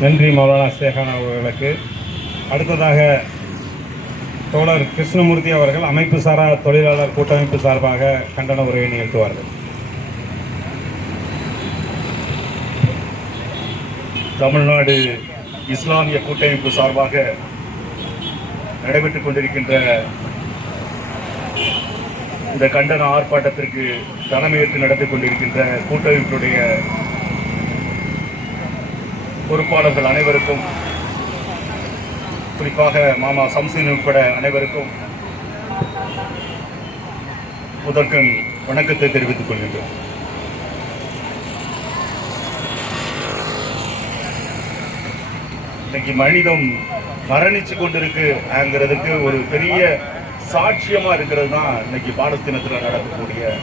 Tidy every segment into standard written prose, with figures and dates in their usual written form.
நன்றி மௌலானா ஷேகான் அவர்களுக்கு. அடுத்ததாக தோழர் கிருஷ்ணமூர்த்தி அவர்கள் அமைப்பு சாரா தொழிலாளர் கூட்டமைப்பு சார்பாக கண்டன உரையை நிகழ்த்துவார்கள். தமிழ்நாடு இஸ்லாமிய கூட்டமைப்பு சார்பாக நடைபெற்றுக் கொண்டிருக்கின்ற இந்த கண்டன ஆர்ப்பாட்டத்திற்கு தலைமையேற்று நடத்திக் கொண்டிருக்கின்ற கூட்டமைப்புடைய பொறுப்பாளர்கள் அனைவருக்கும், குறிப்பாக மாமா சம்சீன் உட்பட அனைவருக்கும் முதற்கண் வணக்கத்தை தெரிவித்துக் கொள்கின்றோம். இன்னைக்கு மனிதம் மரணிச்சு கொண்டிருக்குங்கிறதுக்கு ஒரு பெரிய சாட்சியமா இருக்கிறது தான் இன்னைக்கு பாலஸ்தீனத்தில் நடக்கக்கூடிய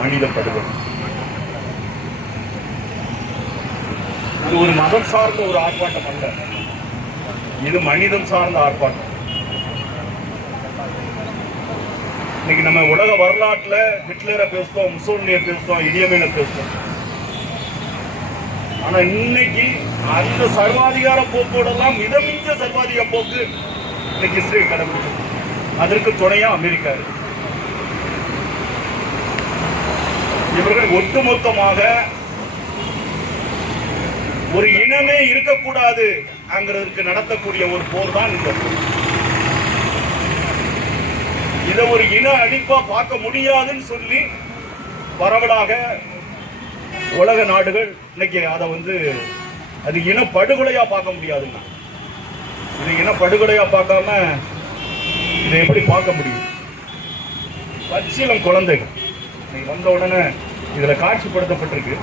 மனித படுகொலை. இது ஒரு மதம் சார்ந்த ஒரு ஆர்ப்பாட்டம் அல்ல, இது மனிதம் சார்ந்த ஆர்ப்பாட்டம். இன்னைக்கு நம்ம உலக வரலாற்றுல ஹிட்லரை பேசுவோம், முசோலினியை பேசுவோம், இடியமீனை பேசுவோம். ஆனா இன்னைக்கு அந்த சர்வாதிகார போக்கோடெல்லாம் மிதமிஞ்ச சர்வாதிகார போக்கு இன்னைக்கு இஸ்ரேல் கடைபிடிக்கும். அதற்கு துணையா அமெரிக்கா இருக்கு. இவர்கள் ஒட்டுமொத்தமாக ஒரு இனமே இருக்கக்கூடாது அங்கிறதுக்கு நடத்தக்கூடிய ஒரு போர் தான் இந்த போர். இதை ஒரு இன அழிப்பா பார்க்க முடியாதுன்னு சொல்லி பரவலாக உலக நாடுகள் இன்னைக்கு அதை அது இனப்படுகொலையா பார்க்க முடியாதுங்க. இது இனப்படுகொலையா பார்க்காம இதை எப்படி பார்க்க முடியும்? பச்சிலம் குழந்தைகள் வந்த உடனே இதுல காட்சிப்படுத்தப்பட்டிருக்கு.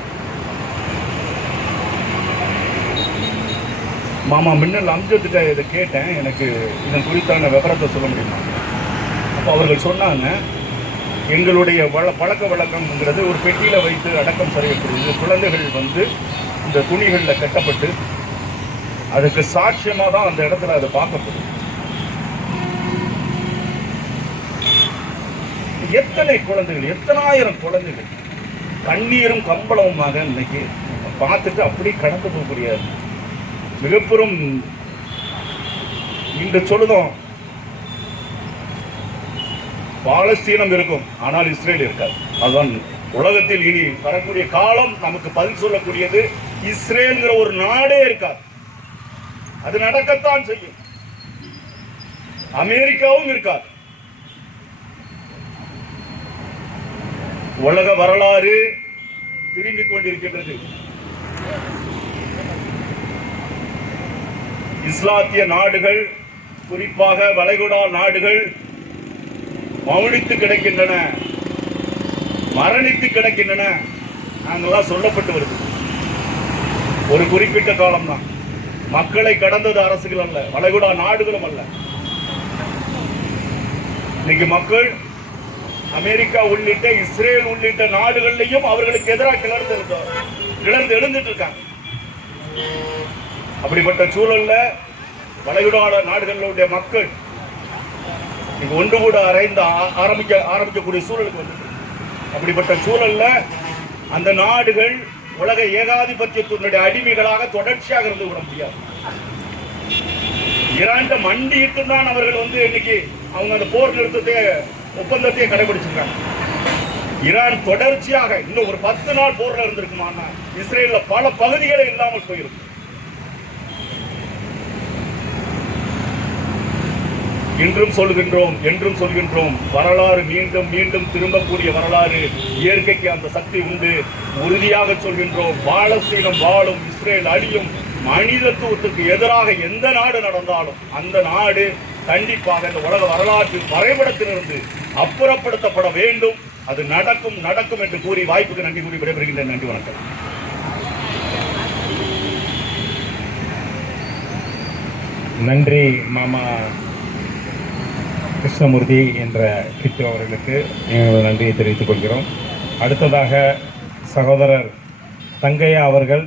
மாமா மின்னல் அம்ஜத்துட்ட இதை கேட்டேன், எனக்கு இதன் குறித்தான விவரத்தை சொல்ல முடியுமா? அப்போ அவர்கள் சொன்னாங்க, எங்களுடைய பழக்க வழக்கம்ங்கிறது ஒரு பெட்டியில வைத்து அடக்கம் செய்யக்கூடியது. குழந்தைகள் இந்த துணிகளில் கட்டப்பட்டு அதுக்கு சாட்சியமா தான் அந்த இடத்துல அது பார்க்கப்படும். எத்தனை குழந்தைகள், எத்தனாயிரம் குழந்தைகள் கண்ணீரும் கம்பளவுமாக இன்னைக்கு பார்த்துட்டு அப்படி கடந்து போகக்கூடிய மிகப்பெரும் இன்று சொல்லுதோம், பாலஸ்தீனம் இருக்கும் ஆனால் இஸ்ரேல் இருக்காது. அதுதான் உலகத்தில் இனி வரக்கூடிய காலம் நமக்கு பதில் சொல்லக்கூடியது. இஸ்ரேல்ங்கிற ஒரு நாடே இருக்காது. அது நடக்கத்தான் செய்யும். அமெரிக்காவும் இருக்காது. உலக வரலாறு திரும்பிக் கொண்டிருக்கின்றது. இஸ்லாத்திய நாடுகள், குறிப்பாக வளைகுடா நாடுகள் மௌனித்து கிடக்கின்றன, மரணித்து கிடக்கின்றன. நாங்கெல்லாம் சொல்லப்பட்டு வருது. ஒரு குறிப்பிட்ட காலம்தான். மக்களை கடந்தது அரசுகள் அல்ல, வளைகுடா நாடுகளும் அல்ல. இன்னைக்கு மக்கள் அமெரிக்கா உள்ளிட்ட இஸ்ரேல் உள்ளிட்ட நாடுகளிலையும் அவர்களுக்கு எதிராக கிளர்ந்து எழுந்துட்டு இருக்காங்க. அப்படிப்பட்ட சூழல்ல வளைகுடா நாடுகளுடைய மக்கள் ஒன்று கூட ஆரம்பிக்கக்கூடிய சூழலுக்கு வந்து, அப்படிப்பட்ட சூழல்ல அந்த நாடுகள் உலக ஏகாதிபத்தியத்தினுடைய அடிமைகளாக தொடர்ச்சியாக இருந்து விட முடியாது. ஈரான் மண்டியிட்டு தான் அவர்கள் இன்னைக்கு அவங்க அந்த போர் நிறுத்தத்தை ஒப்பந்தத்தை கடைபிடிச்சிருக்காங்க. ஈரான் தொடர்ச்சியாக இன்னும் ஒரு 10 நாள் போர்ல இருந்திருக்குமானா இஸ்ரேல்ல பல பகுதிகளே இல்லாமல் போயிருக்கும். இன்றும் சொல்கின்றோம், என்றும் சொல்கின்றோம், வரலாறு மீண்டும் மீண்டும் திரும்பக்கூடிய வரலாறு. இயற்கைக்கு அந்த சக்தி உண்டு. உறுதியாக சொல்கின்றோம், பாலஸ்தீனம் வாழும், இஸ்ரேல் அழியும். மனிதத்துவத்துக்கு எதிராக எந்த நாடு நடந்தாலும் அந்த நாடு கண்டிப்பாக இந்த உலக வரலாற்று வரைபடத்திலிருந்து அப்புறப்படுத்தப்பட வேண்டும். அது நடக்கும் நடக்கும் என்று கூறி வாய்ப்புக்கு நன்றி கூறி விடைபெறுகின்றேன். நன்றி, வணக்கம். நன்றி மாமா கிருஷ்ணமூர்த்தி என்ற கிட்டு அவர்களுக்கு நன்றியை தெரிவித்துக் கொள்கிறோம். அடுத்ததாக சகோதரர் தங்கையா அவர்கள்,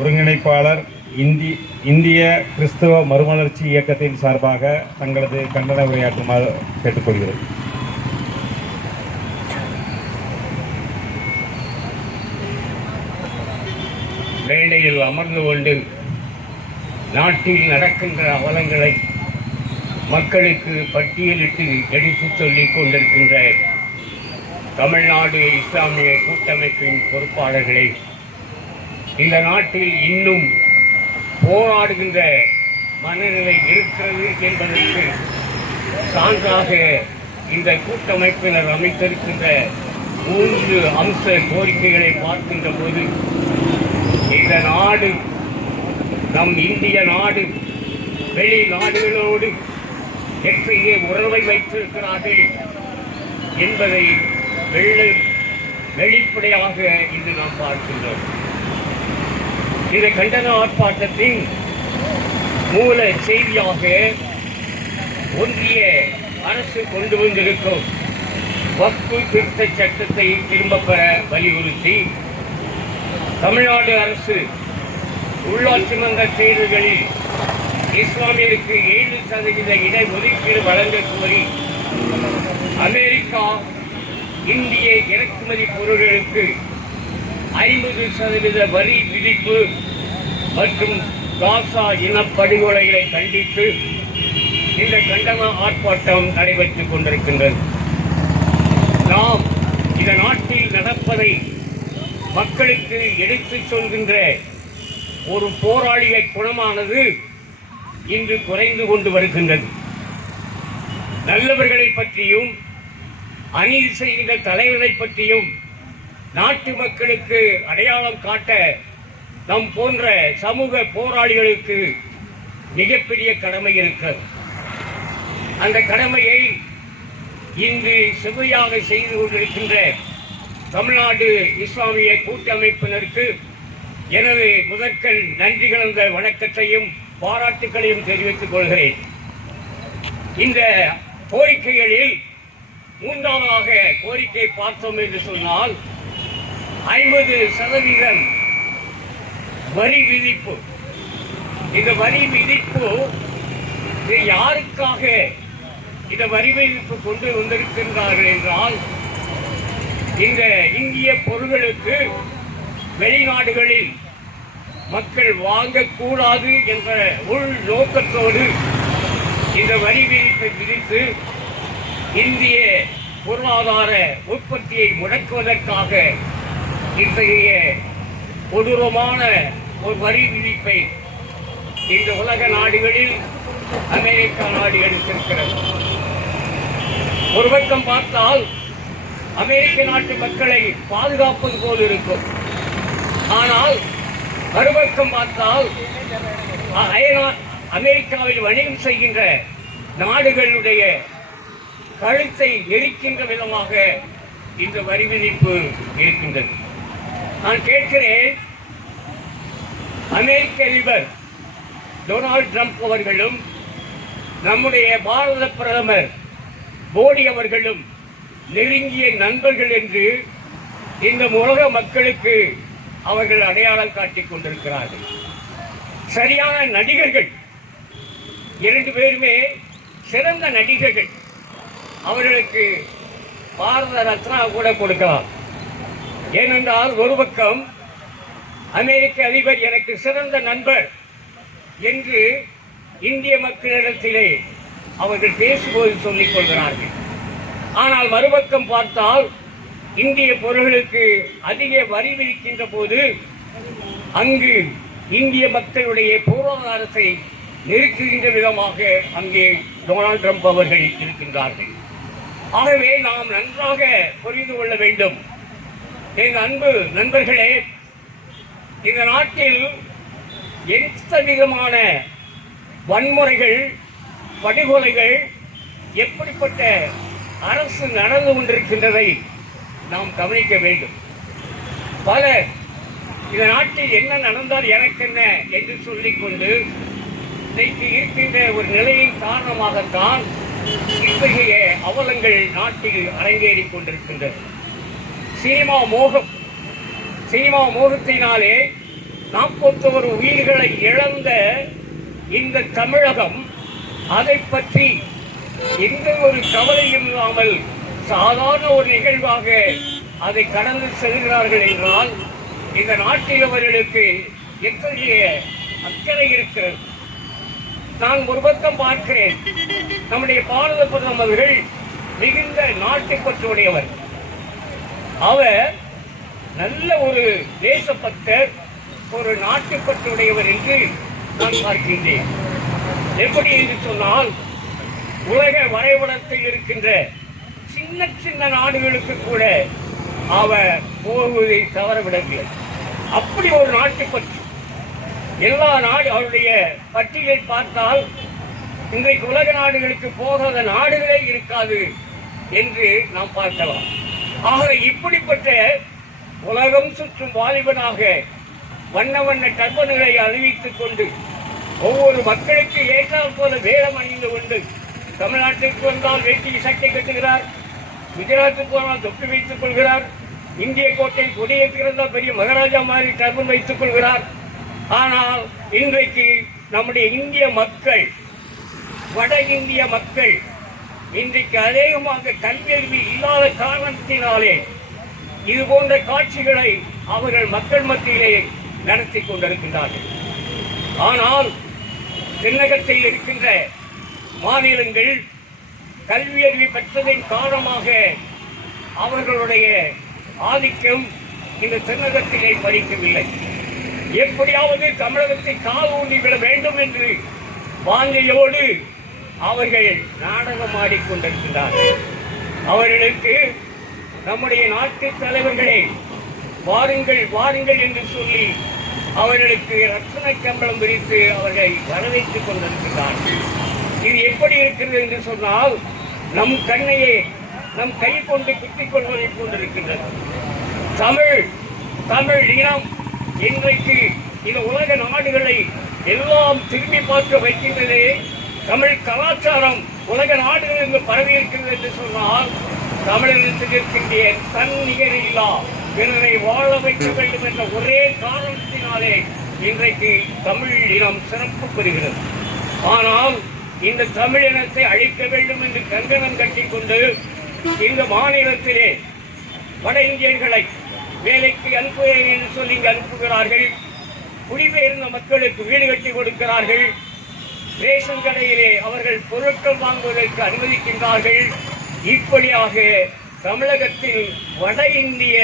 ஒருங்கிணைப்பாளர், இந்திய கிறிஸ்தவ மறுமலர்ச்சி இயக்கத்தின் சார்பாக தங்களது கண்டன உரையாற்றுமாறு கேட்டுக்கொள்கிறேன். மேடையில் அமர்ந்து கொண்டு நாட்டில் நடக்கின்ற அவலங்களை மக்களுக்கு பட்டியலிட்டு எடுத்துச் சொல்லிக் கொண்டிருக்கின்ற தமிழ்நாடு இஸ்லாமிய கூட்டமைப்பின் பொறுப்பாளர்களே, இந்த நாட்டில் இன்னும் போராடுகின்ற மனநிலை இருக்கிறது என்பதற்கு சான்றாக இந்த கூட்டமைப்பினர் அமைத்திருக்கின்ற 3 அம்ச கோரிக்கைகளை பார்க்கின்ற போது, இந்த நாடு, நம் இந்திய நாடு வெளிநாடுகளோடு எத்தகைய உறவை வைத்திருக்கிறார்கள் என்பதை வெளிப்படையாக இன்று நாம் பார்க்கின்றோம். இந்த கண்டன ஆர்ப்பாட்டத்தின் மூல செய்தியாக ஒன்றிய அரசு கொண்டு வந்திருக்கும் வக்ஃபு திருத்த சட்டத்தை திரும்பப் பெற வலியுறுத்தி தமிழ்நாடு அரசு உள்ளாட்சி மன்ற தேர்தல்களில் இஸ்லாமியருக்கு 7% இடஒதுக்கீடு வழங்க கோரி அமெரிக்கா இந்திய இறக்குமதி பொருட்களுக்கு 50% வரி விதிப்பு மற்றும் காசா இனப்படுகொலைகளை கண்டித்து இந்த கண்டன ஆர்ப்பாட்டம் நடைபெற்றுக் கொண்டிருக்கின்றது. நாம் இந்த நாட்டில் நடப்பதை மக்களுக்கு எடுத்துச் சொல்கின்ற ஒரு போராளிய குணமானது இன்று குறைந்து கொண்டு வருகின்றது. நல்லவர்களை பற்றியும் அநீதி செய்கின்ற தலைவரை பற்றியும் நாட்டு மக்களுக்கு அடையாளம் காட்ட நம் போன்ற சமூக போராளிகளுக்கு மிகப்பெரிய கடமை இருக்கிறது. அந்த கடமையை இன்று செவ்வையாக செய்து கொண்டிருக்கின்ற தமிழ்நாடு இஸ்லாமிய கூட்டமைப்பினருக்கு எனது முதற்கண் நன்றி கலந்த வணக்கத்தையும் பாராட்டுகளையும் தெரிவித்துக் கொள்கிறேன். இந்த கோரிக்கைகளில் 3வது கோரிக்கை பார்த்தோம் என்று சொன்னால் 50% வரி விதிப்பு. இந்த வரி விதிப்பு யாருக்காக இந்த வரி விதிப்பு கொண்டு வந்திருக்கின்றார்கள் என்றால், இந்த இந்திய பொருட்களுக்கு வெளிநாடுகளில் மக்கள் வாங்கக்கூடாது என்ற உள் நோக்கத்தோடு இந்த வரி விதிப்பை விதித்து இந்திய பொருளாதார உற்பத்தியை முடக்குவதற்காக இத்தகைய கொடூரமான ஒரு வரி விதிப்பை இந்த உலக நாடுகளில் அமெரிக்கா நாடு எடுத்திருக்கிறது. ஒரு பக்கம் பார்த்தால் அமெரிக்க நாட்டு மக்களை பாதுகாப்பது போல் இருக்கும். ஆனால் மறுபக்கம் பார்த்தால் அமெரிக்காவில் வணிகம் செய்கின்ற நாடுகளுடைய கழுத்தை எரிக்கின்ற விதமாக இந்த வரி விதிப்பு இருக்கின்றது. நான் கேட்கிறேன், அமெரிக்க அதிபர் டொனால்ட் ட்ரம்ப் அவர்களும் நம்முடைய பாரத பிரதமர் மோடி அவர்களும் நெருங்கிய நண்பர்கள் என்று இந்த உலக மக்களுக்கு அவர்கள் அடையாளம் காட்டிக் கொண்டிருக்கிறார்கள். சரியான நடிகர்கள், 2 பேருமே சிறந்த நடிகர்கள். அவர்களுக்கு பாரத ரத்னா கூட கொடுக்கலாம். ஏனென்றால் ஒரு பக்கம் அமெரிக்க அதிபர் எனக்கு சிறந்த நண்பர் என்று இந்திய மக்களிடத்திலே அவர்கள் பேசும்போது சொல்லிக் கொள்கிறார்கள். ஆனால் மறுபக்கம் பார்த்தால் இந்திய பொருட்களுக்கு அதிக வரி விதிக்கின்ற போது அங்கு இந்திய மக்களுடைய பொருளாதாரத்தை நெருக்குகின்ற விதமாக அங்கே டொனால்ட் ட்ரம்ப் அவர்கள் இருக்கின்றார்கள். ஆகவே நாம் நன்றாக புரிந்து கொள்ள வேண்டும். என் அன்பு நண்பர்களே, இந்த நாட்டில் எந்த விதமான வன்முறைகள், படுகொலைகள், எப்படிப்பட்ட அரசு நடந்து கொண்டிருக்கின்றதை நாம் கவனிக்க வேண்டும். பலர் இந்த நாட்டில் என்ன நடந்தால் எனக்கென்ன என்று சொல்லிக்கொண்டு இன்றைக்கு இருக்கின்ற ஒரு நிலையின் காரணமாகத்தான் இத்தகைய அவலங்கள் நாட்டில் அரங்கேறிக் கொண்டிருக்கின்றது. சினிமா மோகத்தினாலே 41 உயிர்களை இழந்த இந்த தமிழகம் அதை பற்றி எந்த ஒரு கவலையும் இல்லாமல் சாதாரண ஒரு நிகழ்வாக அதை கடந்து செல்கிறார்கள் என்றால் இந்த நாட்டில் அவர்களுக்கு எத்தகைய அக்கறை இருக்கிறது. நான் ஒரு பக்கம் பார்க்கிறேன், நம்முடைய பாரத பிரதமர் அவர்கள் மிகுந்த நாட்டுப்பற்றுடையவர். அவர் நல்ல ஒரு தேசப்பற்றர், ஒரு நாட்டுப்பற்றுடையவர் என்று நான் பார்க்கின்றேன். எப்படி என்று சொன்னால், உலக வரைபடத்தில் இருக்கின்ற சின்ன சின்ன நாடுகளுக்கு கூட அவர் போகுவதை தவறவிடவில்லை. அப்படி ஒரு நாட்டுப்பற்று. எல்லா நாடு அவருடைய பட்டியலை பார்த்தால் இன்றைக்கு உலக நாடுகளுக்கு போகாத நாடுகளே இருக்காது என்று நாம் பார்க்கலாம். ஆக இப்படிப்பட்ட உலகம் சுற்றும் வாலிபனாக வண்ண வண்ண கற்பனைகளை அறிவித்துக் கொண்டு ஒவ்வொரு மக்களுக்கு ஏற்றால் போல வேடம் அணிந்து கொண்டு தமிழ்நாட்டிற்கு வந்தால் வேட்டி சட்டை கட்டுகிறார், குஜராத்துக்கு போனால் தொப்பி வைத்துக் கொள்கிறார், இந்திய கோட்டை கொடியேற்றிருந்தால் பெரிய மகாராஜா மாதிரி டர்பன் வைத்துக் கொள்கிறார். ஆனால் இன்றைக்கு நம்முடைய இந்திய மக்கள், வட இந்திய மக்கள் இன்றைக்கு அநேகமாக கல்வியறிவு இல்லாத காரணத்தினாலே இது போன்ற காட்சிகளை அவர்கள் மக்கள் மத்தியிலே நடத்தி கொண்டிருக்கின்றார்கள். ஆனால் தென்னகத்தில் இருக்கின்ற மாநிலங்கள் கல்வியறிவு பெற்றதின் காரணமாக அவர்களுடைய ஆதிக்கம் இந்த தென்னகத்திலே பறிக்கவில்லை. எப்படியாவது தமிழகத்தை கால் ஊன்றிவிட வேண்டும் என்று வாஞ்சையோடு அவர்கள் நாடகம் ஆடிக்கொண்டிருக்கிறார்கள். அவர்களுக்கு நம்முடைய நாட்டு தலைவர்களே வாருங்கள் வாருங்கள் என்று சொல்லி அவர்களுக்கு ரத்தின கம்பளம் விரித்து அவர்களை வரவேற்றுக் கொண்டிருக்கிறார்கள். இது எப்படி இருக்கிறது என்று சொன்னால், நம் கண்ணையே நம் கை கொண்டு குத்திக் கொள்வதை கொண்டிருக்கின்றது. தமிழ் இனம் இன்றைக்கு இந்த உலக நாடுகளை எல்லாம் திரும்பி பார்க்க வைக்கின்றது. தமிழ் கலாச்சாரம் உலக நாடுகளிலிருந்து பரவி இருக்கிறது என்று சொன்னால், தமிழகத்தில் இருக்கின்ற தன் நிகரில்லா பிறரை வாழ வைக்க வேண்டும் என்ற ஒரே காரணத்தினாலே இன்றைக்கு தமிழ் இனம் சிறப்பு பெறுகிறது. ஆனால் இந்த தமிழ் இனத்தை அழிக்க வேண்டும் என்று கங்கணம் கட்டிக்கொண்டு இந்த மாநிலத்திலே வட இந்தியர்களை வேலைக்கு அனுப்புகிறேன் என்று சொல்லி இங்கு அனுப்புகிறார்கள். குடிபெயர்ந்த மக்களுக்கு வீடு கட்டி கொடுக்கிறார்கள். ரேஷன் கடையிலே அவர்கள் பொருட்கள் வாங்குவதற்கு அனுமதிக்கின்றார்கள். இப்படியாக தமிழகத்தில் வட இந்திய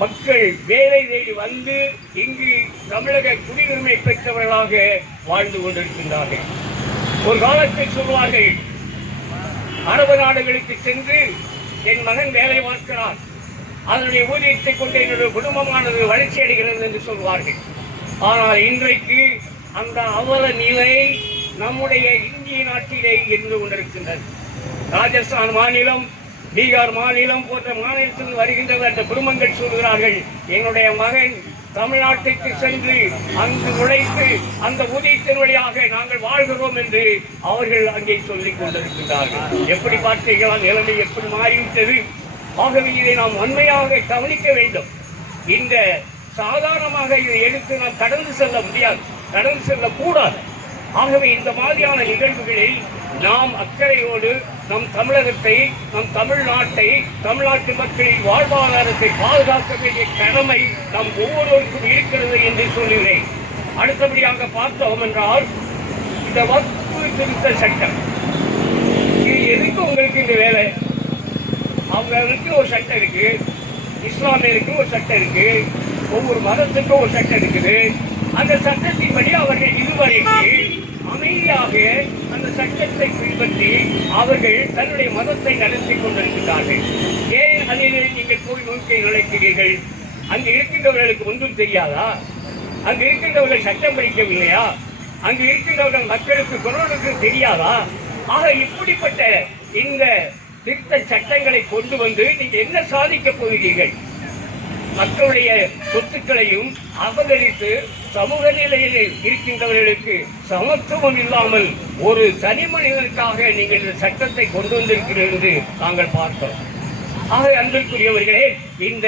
மக்கள் வேலை தேடி வந்து இங்கு தமிழக குடியுரிமை பெற்றவர்களாக வாழ்ந்து கொண்டிருக்கின்றார்கள். ஒரு காலத்தில் சொல்வார்கள், அரபு நாடுகளுக்கு சென்று என் மகன் வேலை பார்க்கிறார், அதனுடைய ஊதியத்தை கொண்டு என்னுடைய குடும்பமானது வளர்ச்சி அடைகிறது என்று சொல்வார்கள். ஆனால் இன்றைக்கு அந்த அவல நிலை நம்முடைய இந்திய நாட்டிலே இருந்து கொண்டிருக்கின்றது. ராஜஸ்தான் மாநிலம், பீகார் மாநிலம் போன்ற மாநிலத்தில் வருகின்ற அந்த குடும்பங்கள் சொல்கிறார்கள், என்னுடைய மகன் தமிழ்நாட்டுக்கு சென்று அங்கு நுழைத்து அந்த ஊதியத்தின் வழியாக நாங்கள் வாழ்கிறோம் என்று அவர்கள் அங்கே சொல்லிக் கொண்டிருக்கின்றார்கள். எப்படி பார்த்தீர்களா நிலைமை எப்படி மாறிவிட்டது? ஆகவே இதை நாம் உண்மையாக கவனிக்க வேண்டும். இந்த சாதாரணமாக இதை எடுத்து நாம் கடந்து செல்ல முடியாது, கடந்து செல்லக்கூடாது. ஆகவே இந்த மாதிரியான நிகழ்வுகளில் நாம் அக்கறையோடு நம் தமிழகத்தை, நம் தமிழ்நாட்டை, தமிழ்நாட்டு மக்களின் வாழ்வாதாரத்தை பாதுகாக்க வேண்டிய கடமை நம் ஒவ்வொருவருக்கும் இருக்கிறது என்று சொல்லுகிறேன். அடுத்தபடியாக பார்த்தோம் என்றால், இந்த வக்ஃபு திருத்த சட்டம், இது எதுக்கு உங்களுக்கு இந்த வேலை? அவங்களுக்கு ஒரு சட்டம் இருக்கு, இஸ்லாமியருக்கு ஒரு சட்டம் இருக்கு, ஒவ்வொரு மதத்துக்கும் ஒரு சட்டம் இருக்குது. அந்த சட்டத்தின்படி அவர்கள் இதுவரைக்கு அமைதியாக அந்த சட்டத்தை பின்பற்றி அவர்கள் தன்னுடைய மதத்தை நடத்தி கொண்டிருக்கிறார்கள். ஏன் அதில் நீங்கள் போய் நோக்கி நுழைக்கிறீர்கள்? அங்கு இருக்கின்றவர்களுக்கு ஒன்றும் தெரியாதா? அங்கு இருக்கின்றவர்கள் சட்டம் படிக்கவில்லையா? அங்கு இருக்கின்றவர்கள் மக்களுக்கு குரலுக்கு தெரியாதா? ஆக இப்படிப்பட்ட இந்த திருத்த சட்டங்களை கொண்டு வந்து நீங்கள் என்ன சாதிக்கப் போகிறீர்கள்? மக்களுடைய சொத்துக்களையும் அபகரித்து சமூக நிலையில் இருக்கின்றவர்களுக்கு சமத்துவம் இல்லாமல் ஒரு தனி மனிதனுக்காக நீங்கள் இந்த சட்டத்தை கொண்டு வந்திருக்கிறீர்கள் என்று நாங்கள் பார்த்தோம். ஆக அன்பிற்குரியவர்களே, இந்த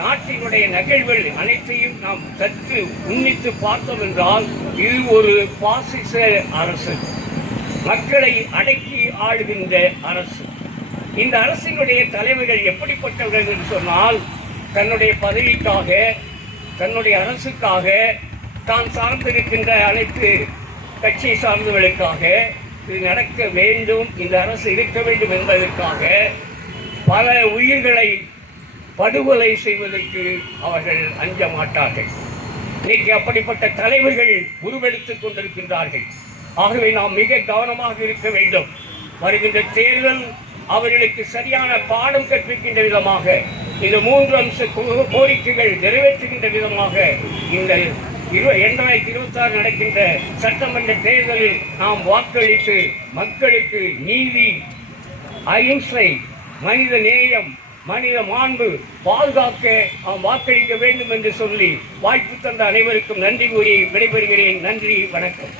நாட்டினுடைய நிகழ்வுகள் அனைத்தையும் நாம் சற்று உன்னித்து பார்த்தோம் என்றால், இது ஒரு பாசிச அரசு, மக்களை அடக்கி ஆளுகின்ற அரசு. இந்த அரசினுடைய தலைவர்கள் எப்படிப்பட்டவர்கள் என்று சொன்னால், தன்னுடைய பதவிக்காக தன்னுடைய அரசுக்காக தான் சார்ந்திருக்கின்ற அனைத்து கட்சி சார்ந்தவர்களுக்காக இது நடக்க வேண்டும், இந்த அரசு இருக்க வேண்டும் என்பதற்காக பல உயிர்களை படுகொலை செய்வதற்கு அவர்கள் அஞ்ச மாட்டார்கள். இன்னைக்கு அப்படிப்பட்ட தலைவர்கள் உருவெடுத்துக் கொண்டிருக்கின்றார்கள். ஆகவே நாம் மிக கவனமாக இருக்க வேண்டும். வருகின்ற தேர்தல் அவர்களுக்கு சரியான பாடம் கற்பிக்கின்ற விதமாக, இந்த 3 அம்ச கோரிக்கைகள் நிறைவேற்றுகின்ற விதமாக இந்த 2026 நடக்கின்ற சட்டமன்ற தேர்தலில் நாம் வாக்களித்து மக்களுக்கு நீதி, அகிம்சை, மனித நேயம், மனித மாண்பு பாதுகாக்க நாம் வாக்களிக்க வேண்டும் என்று சொல்லி வாய்ப்பு தந்த அனைவருக்கும் நன்றி கூறி விடைபெறுகிறேன். நன்றி, வணக்கம்.